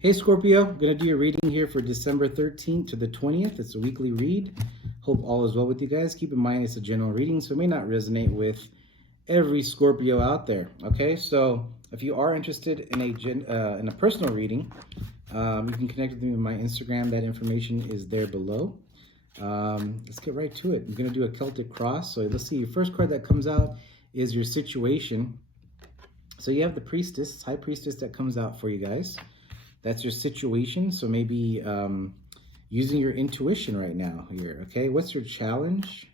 Hey Scorpio, I'm going to do your reading here for December 13th to the 20th. It's a weekly read. Hope all is well with you guys. Keep in mind it's a general reading, so it may not resonate with every Scorpio out there. Okay, so if you are interested in a personal reading, you can connect with me on my Instagram. That information is there below. Let's get right to it. I'm going to do a Celtic cross. So let's see. Your first card that comes out is your situation. So you have the priestess, high priestess that comes out for you guys. That's your situation. So maybe using your intuition right now here. Okay, what's your challenge?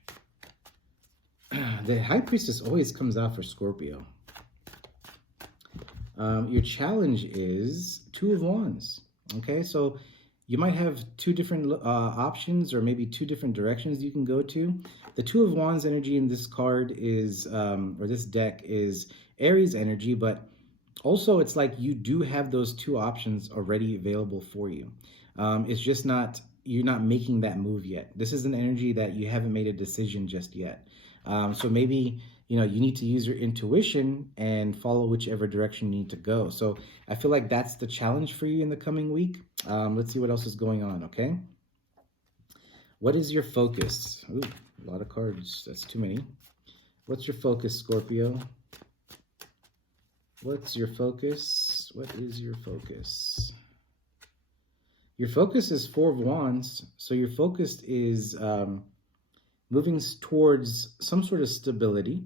The high priestess always comes out for Scorpio. Your challenge is Two of Wands. Okay, so you might have two different options or maybe two different directions you can go to. The Two of Wands energy in this card is, or this deck is Aries energy, but also it's like you do have those two options already available for you. It's just you're not making that move yet. This is an energy that you haven't made a decision just yet. So maybe, you need to use your intuition and follow whichever direction you need to go. So I feel like that's the challenge for you in the coming week. Let's see what else is going on, okay? What is your focus? Ooh, a lot of cards. That's too many. What's your focus, Scorpio? What's your focus? What is your focus? Your focus is Four of Wands. So your focus is moving towards some sort of stability,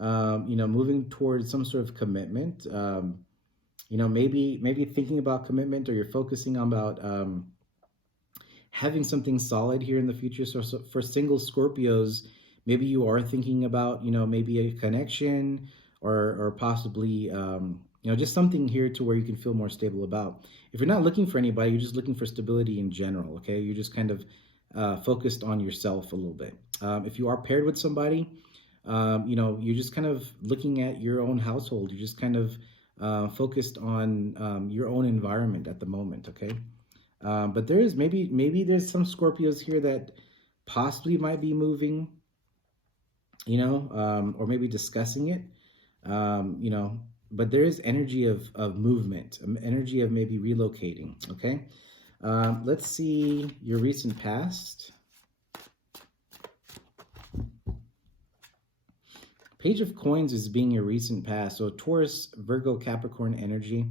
moving towards some sort of commitment, maybe thinking about commitment, or you're focusing on about having something solid here in the future. So for single Scorpios, maybe you are thinking about, maybe a connection or possibly, just something here to where you can feel more stable about. If you're not looking for anybody, you're just looking for stability in general, okay? You're just kind of focused on yourself a little bit. If you are paired with somebody, you're just kind of looking at your own household. You're just kind of focused on your own environment at the moment, okay? But there is maybe there's some Scorpios here that possibly might be moving, or maybe discussing it, but there is energy of movement, energy of maybe relocating, okay? Let's see your recent past. Page of Coins is being your recent past. So Taurus, Virgo, Capricorn energy.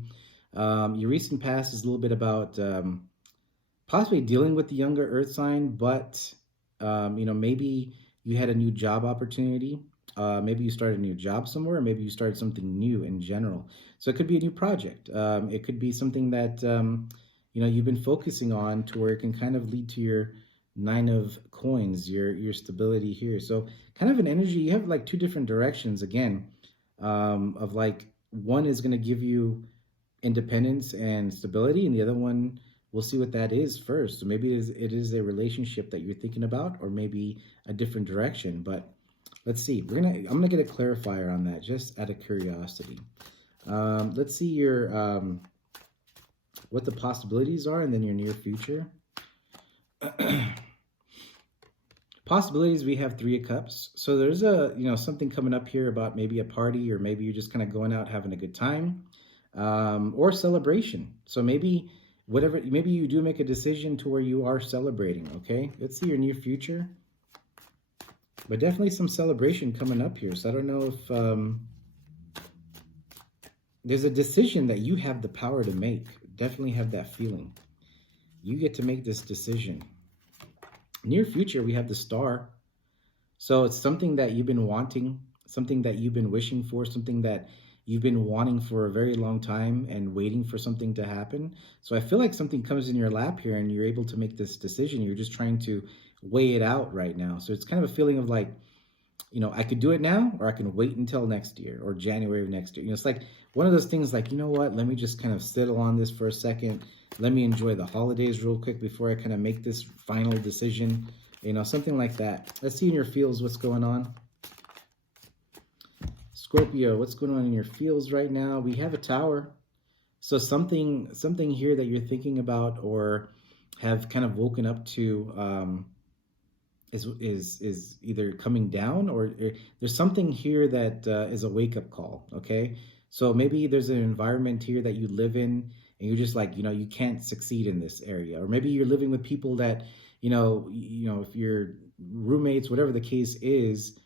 Your recent past is a little bit about possibly dealing with the younger earth sign, but, maybe you had a new job opportunity. Maybe you started a new job somewhere, or maybe you started something new in general. So it could be a new project. It could be something that, you've been focusing on to where it can kind of lead to your Nine of Coins, your stability here. So kind of an energy, you have like two different directions again, of like one is going to give you independence and stability, and the other one, we'll see what that is first. So maybe it is a relationship that you're thinking about, or maybe a different direction. But let's see. I'm gonna get a clarifier on that, just out of curiosity. Let's see your what the possibilities are, and then your near future. Possibilities, we have Three of Cups. So there's something coming up here about maybe a party, or maybe you're just kind of going out having a good time, or celebration. So maybe maybe you do make a decision to where you are celebrating, okay? Let's see your near future. But definitely some celebration coming up here. So I don't know if there's a decision that you have the power to make. Definitely have that feeling. You get to make this decision. Near future, we have the Star. So it's something that you've been wanting, something that you've been wishing for, something that you've been wanting for a very long time and waiting for something to happen. So I feel like something comes in your lap here and you're able to make this decision. You're just trying to weigh it out right now. So it's kind of a feeling of like, I could do it now, or I can wait until next year or January of next year. It's like one of those things like, you know what, let me just kind of settle on this for a second. Let me enjoy the holidays real quick before I kind of make this final decision, something like that. Let's see in your feels what's going on. Scorpio, what's going on in your feels right now? We have a Tower. So something here that you're thinking about or have kind of woken up to is either coming down, or there's something here that is a wake-up call, okay? So maybe there's an environment here that you live in and you're just like, you can't succeed in this area. Or maybe you're living with people that, if you're roommates, whatever the case is,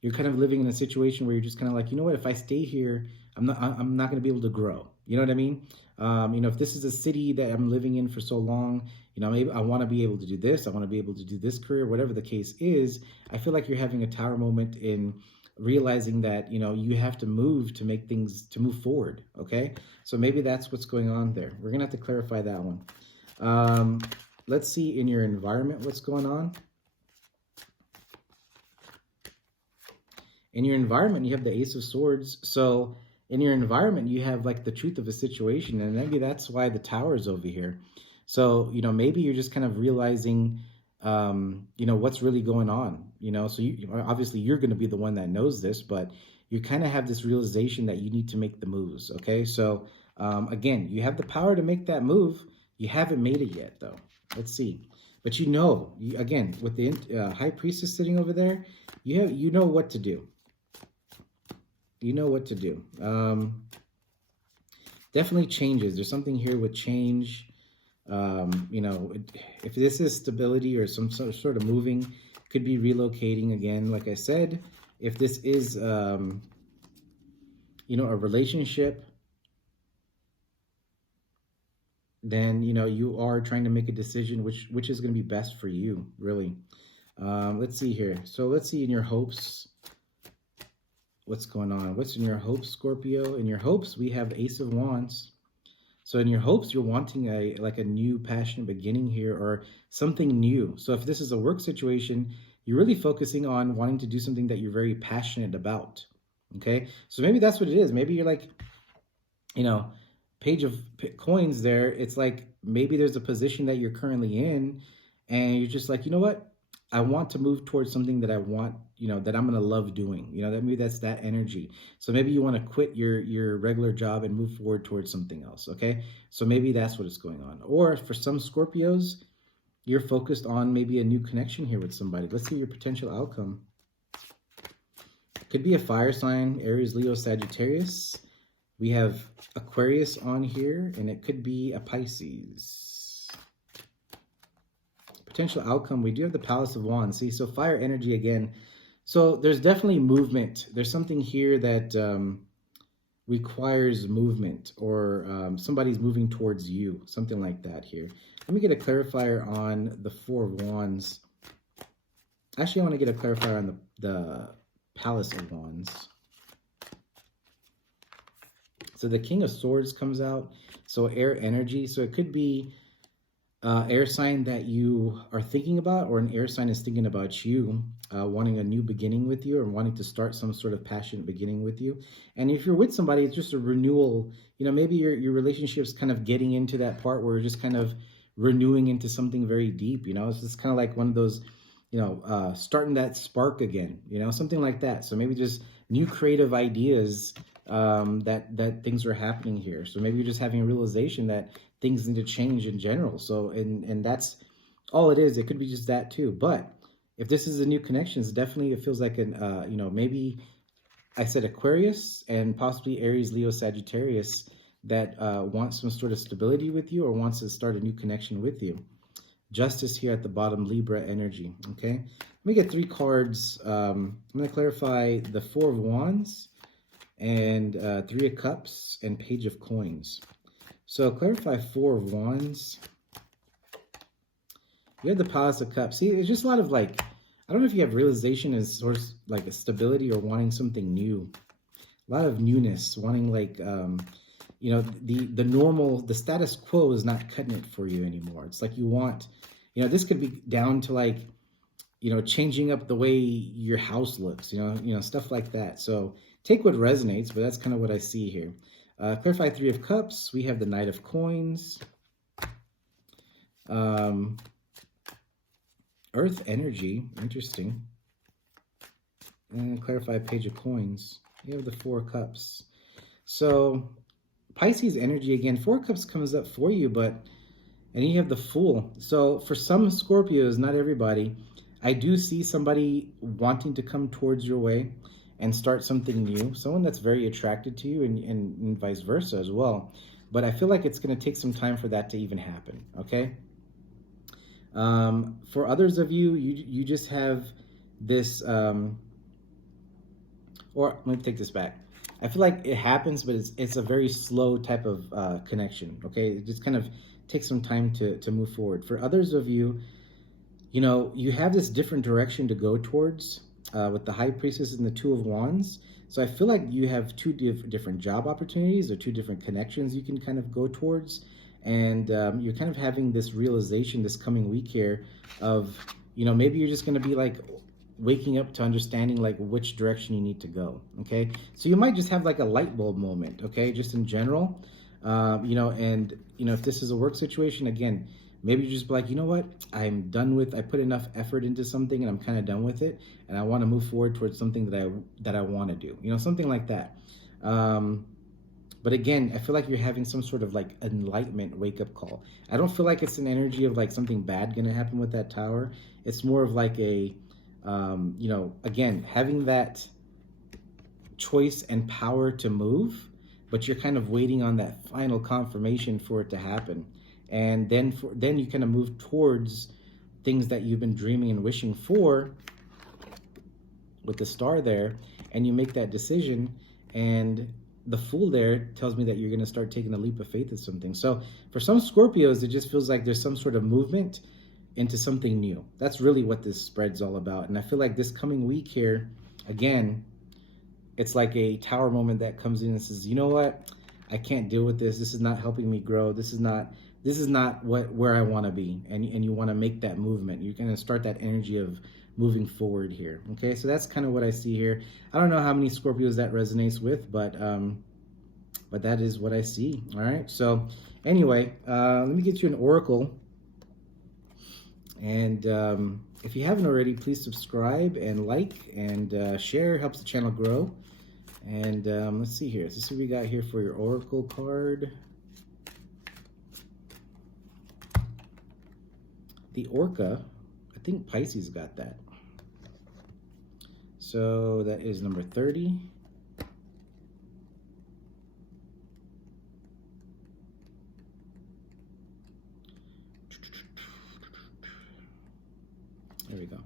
you're kind of living in a situation where you're just kind of like, you know what, if I stay here, I'm not going to be able to grow. You know what I mean? If this is a city that I'm living in for so long, maybe I want to be able to do this. I want to be able to do this career, whatever the case is. I feel like you're having a tower moment in realizing that, you have to move to make things to move forward. Okay. So maybe that's what's going on there. We're going to have to clarify that one. Let's see in your environment what's going on. In your environment, you have the Ace of Swords. So in your environment, you have like the truth of a situation, and maybe that's why the Tower is over here. So, maybe you're just kind of realizing, what's really going on, so obviously you're going to be the one that knows this, but you kind of have this realization that you need to make the moves. Okay. So, again, you have the power to make that move. You haven't made it yet though. Let's see. But again, with the High Priestess sitting over there, you know what to do. You know what to do. Definitely changes. There's something here with change. If this is stability or some sort of moving, could be relocating again. Like I said, if this is, a relationship, then, you are trying to make a decision which is going to be best for you, really. Let's see here. So let's see in your hopes. What's going on? What's in your hopes, Scorpio? In your hopes, we have Ace of Wands. So in your hopes, you're wanting a new passionate beginning here or something new. So if this is a work situation, you're really focusing on wanting to do something that you're very passionate about. Okay. So maybe that's what it is. Maybe you're like, Page of Coins there. It's like maybe there's a position that you're currently in and you're just like, you know what? I want to move towards something that I want, that I'm going to love doing, that maybe that's that energy. So maybe you want to quit your regular job and move forward towards something else. Okay. So maybe that's what is going on. Or for some Scorpios, you're focused on maybe a new connection here with somebody. Let's see your potential outcome. Could be a fire sign, Aries, Leo, Sagittarius. We have Aquarius on here, and it could be a Pisces. Potential outcome, we do have the Palace of Wands. See, so fire energy again. So there's definitely movement. There's something here that requires movement, or somebody's moving towards you, something like that here. Let me get a clarifier on the Four of Wands. Actually, I want to get a clarifier on the Palace of Wands. So the King of Swords comes out. So air energy. So it could be air sign that you are thinking about, or an air sign is thinking about you, wanting a new beginning with you, or wanting to start some sort of passionate beginning with you. And if you're with somebody, it's just a renewal. Maybe your relationship's kind of getting into that part where you're just kind of renewing into something very deep. It's just kind of like one of those, starting that spark again, something like that. So maybe just new creative ideas that things are happening here. So maybe you're just having a realization that things need to change in general. So, and that's all it is. It could be just that too. But if this is a new connection, it's definitely, it feels like an, maybe I said Aquarius and possibly Aries, Leo, Sagittarius that wants some sort of stability with you or wants to start a new connection with you. Justice here at the bottom, Libra energy. Okay. Let me get 3 cards. I'm going to clarify the Four of Wands and 3 of Cups and Page of Coins. So clarify Four of Wands. You have the Palace of Cups. See, it's just a lot of like, I don't know if you have realization as source like a stability or wanting something new. A lot of newness, wanting like, the normal, the status quo is not cutting it for you anymore. It's like you want, this could be down to like, changing up the way your house looks, stuff like that. So take what resonates, but that's kind of what I see here. Clarify 3 of Cups. We have the Knight of Coins. Earth energy. Interesting. And clarify Page of Coins. You have the 4 of Cups. So Pisces energy again. 4 of Cups comes up for you, and you have the Fool. So for some Scorpios, not everybody, I do see somebody wanting to come towards your way and start something new. Someone that's very attracted to you and vice versa as well. but I feel like it's going to take some time for that to even happen. Okay. For others of you, you just have this, or let me take this back. I feel like it happens, but it's a very slow type of connection. Okay, it just kind of takes some time to move forward. For others of you, you have this different direction to go towards with the High Priestess and the Two of Wands. So I feel like you have two different job opportunities or two different connections you can kind of go towards. And you're kind of having this realization this coming week here of, maybe you're just going to be like waking up to understanding like which direction you need to go. Okay. So you might just have like a light bulb moment. Okay. Just in general, if this is a work situation, again, maybe you just be like, you know what, I put enough effort into something and I'm kind of done with it. And I want to move forward towards something that I want to do, something like that. But again, I feel like you're having some sort of like enlightenment wake up call. I don't feel like it's an energy of like something bad going to happen with that tower. It's more of like a, again, having that choice and power to move, but you're kind of waiting on that final confirmation for it to happen. And then you kind of move towards things that you've been dreaming and wishing for with the star there, and you make that decision, and the Fool there tells me that you're going to start taking a leap of faith at something. So for some Scorpios, it just feels like there's some sort of movement into something new. That's really what this spread's all about. And I feel like this coming week here, again, it's like a tower moment that comes in and says, you know what? I can't deal with this. This is not helping me grow. This is not where I want to be. And you want to make that movement. You're going to start that energy of moving forward here. Okay, so that's kind of what I see here. I don't know how many Scorpios that resonates with, but that is what I see. All right, so anyway, let me get you an oracle. And if you haven't already, please subscribe and like and share. Helps the channel grow. And let's see here. Let's see what we got here for your oracle card. The Orca. I think Pisces got that. So that is number 30. There we go.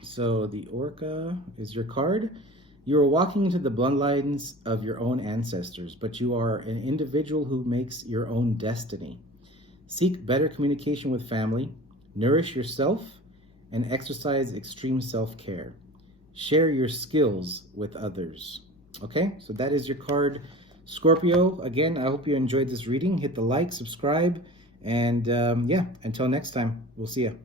So the Orca is your card. You are walking into the bloodlines of your own ancestors, but you are an individual who makes your own destiny. Seek better communication with family, nourish yourself, and exercise extreme self-care. Share your skills with others. Okay, so that is your card, Scorpio. Again, I hope you enjoyed this reading. Hit the like, subscribe, and yeah, until next time, we'll see you.